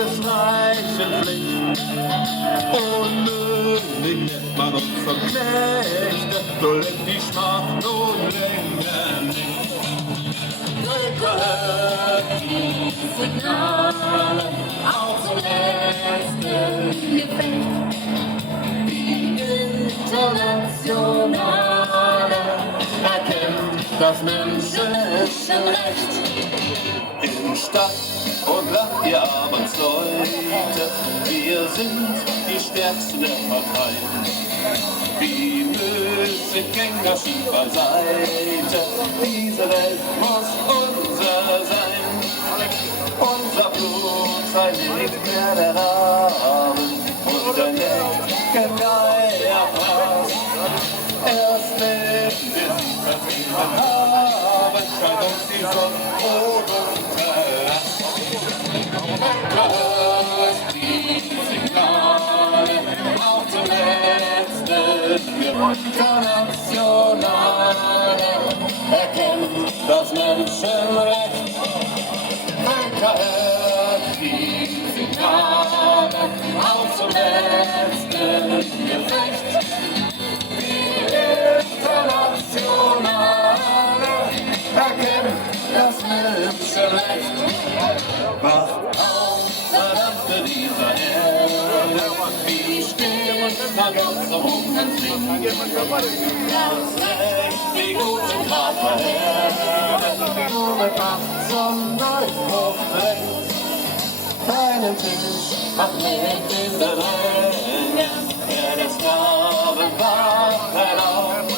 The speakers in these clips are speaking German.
des reichen Pflicht. Unmündig nennt man uns zum Knechte, so lebt die Schmach nun länger nicht. Völker hört die Signale, auch zum letzten Gefecht. Die Internationale erkennt das Menschenrecht. In Stadt und Land, ihr Arbeitsleute, wir sind die Stärksten der Parteien. Wie Müßiggänger schief beiseite, diese Welt muss unser sein. Unser Blut sei nicht mehr der Rahmen und der Necken Geierpass. Erst wenn wir sie vertrieben haben, scheint uns die Sonne runterlassen. Hört die Signale, auch zum letzten Internationale erkennt das Menschenrecht. Völker hört die Signale, auch zum letzten Gefecht. Die Internationale erkennt das Menschenrecht. Macht auf, verdammte dieser Erde, wie still man ganz am Hunger singt. Das Recht, die gute Tat verhält, nur mit Macht zum Durchbruch drängt. Keinen Tisch hat nicht in der Ränge, der des Sklaven war erlaubt.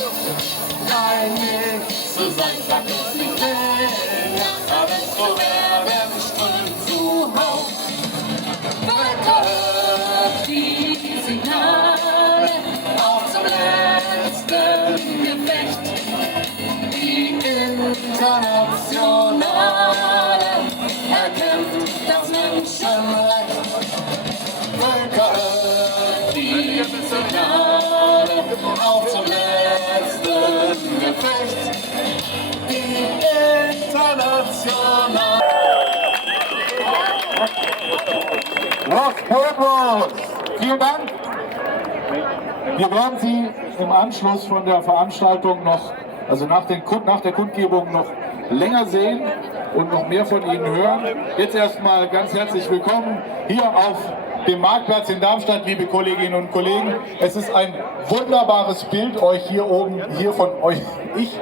Ein Nichts zu sein, sagt es nicht länger, aber so werden strömt zuhauf. Völker hört die Signale, auch zum letzten Gefecht. Die Internationale erkennt das Menschenrecht. Völker hört die Signale, auch zum letzten Gefecht. Die Internationale. Los Pulvers! Vielen Dank! Wir werden Sie im Anschluss von der Veranstaltung noch, also nach der Kundgebung noch länger sehen und noch mehr von Ihnen hören. Jetzt erstmal ganz herzlich willkommen hier auf dem Marktplatz in Darmstadt, liebe Kolleginnen und Kollegen. Es ist ein wunderbares Bild, euch hier oben,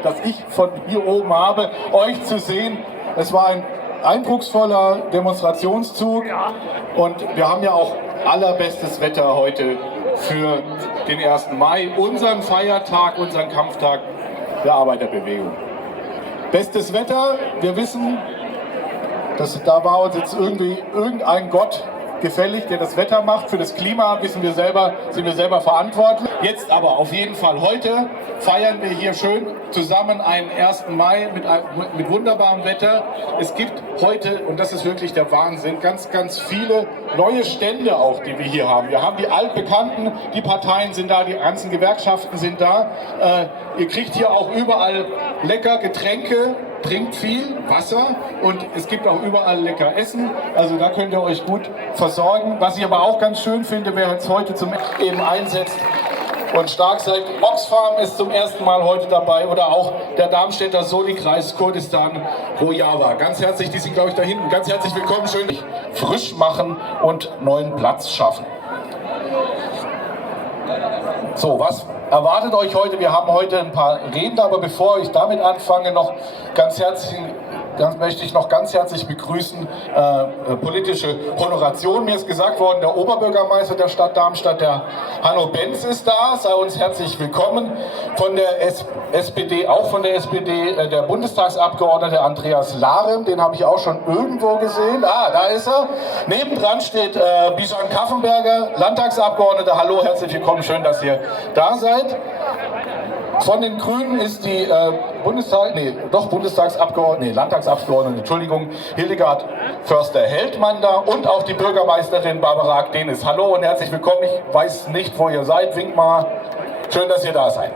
das ich von hier oben habe, euch zu sehen. Es war ein eindrucksvoller Demonstrationszug und wir haben ja auch allerbestes Wetter heute für den 1. Mai, unseren Feiertag, unseren Kampftag der Arbeiterbewegung. Bestes Wetter, wir wissen, da war uns jetzt irgendwie irgendein Gott gefällig, der das Wetter macht. Für das Klima sind wir selber verantwortlich. Jetzt aber auf jeden Fall heute feiern wir hier schön zusammen einen 1. Mai mit wunderbarem Wetter. Es gibt heute, und das ist wirklich der Wahnsinn, ganz, ganz viele neue Stände auch, die wir hier haben. Wir haben die Altbekannten, die Parteien sind da, die ganzen Gewerkschaften sind da. Ihr kriegt hier auch überall lecker Getränke, trinkt viel Wasser und es gibt auch überall lecker Essen. Also da könnt ihr euch gut versorgen. Was ich aber auch ganz schön finde, wer jetzt heute zum eben einsetzt und stark seid. Oxfam ist zum ersten Mal heute dabei oder auch der Darmstädter Soli-Kreis Kurdistan Rojava. Ganz herzlich, die sind glaube ich da hinten, ganz herzlich willkommen, schön frisch machen und neuen Platz schaffen. So, was erwartet euch heute? Wir haben heute ein paar Redner, aber bevor ich damit anfange, möchte ich noch ganz herzlich begrüßen, politische Honoration. Mir ist gesagt worden, der Oberbürgermeister der Stadt Darmstadt, der Hanno Benz, ist da. Sei uns herzlich willkommen. Von der SPD, auch von der SPD, der Bundestagsabgeordnete Andreas Larem, den habe ich auch schon irgendwo gesehen. Ah, da ist er. Nebendran steht Bijan Kaffenberger, Landtagsabgeordneter. Hallo, herzlich willkommen, schön, dass ihr da seid. Von den Grünen ist die Landtagsabgeordnete, Entschuldigung, Hildegard Förster-Heldmann da und auch die Bürgermeisterin Barbara Akdenis. Hallo und herzlich willkommen. Ich weiß nicht, wo ihr seid. Winkt mal. Schön, dass ihr da seid.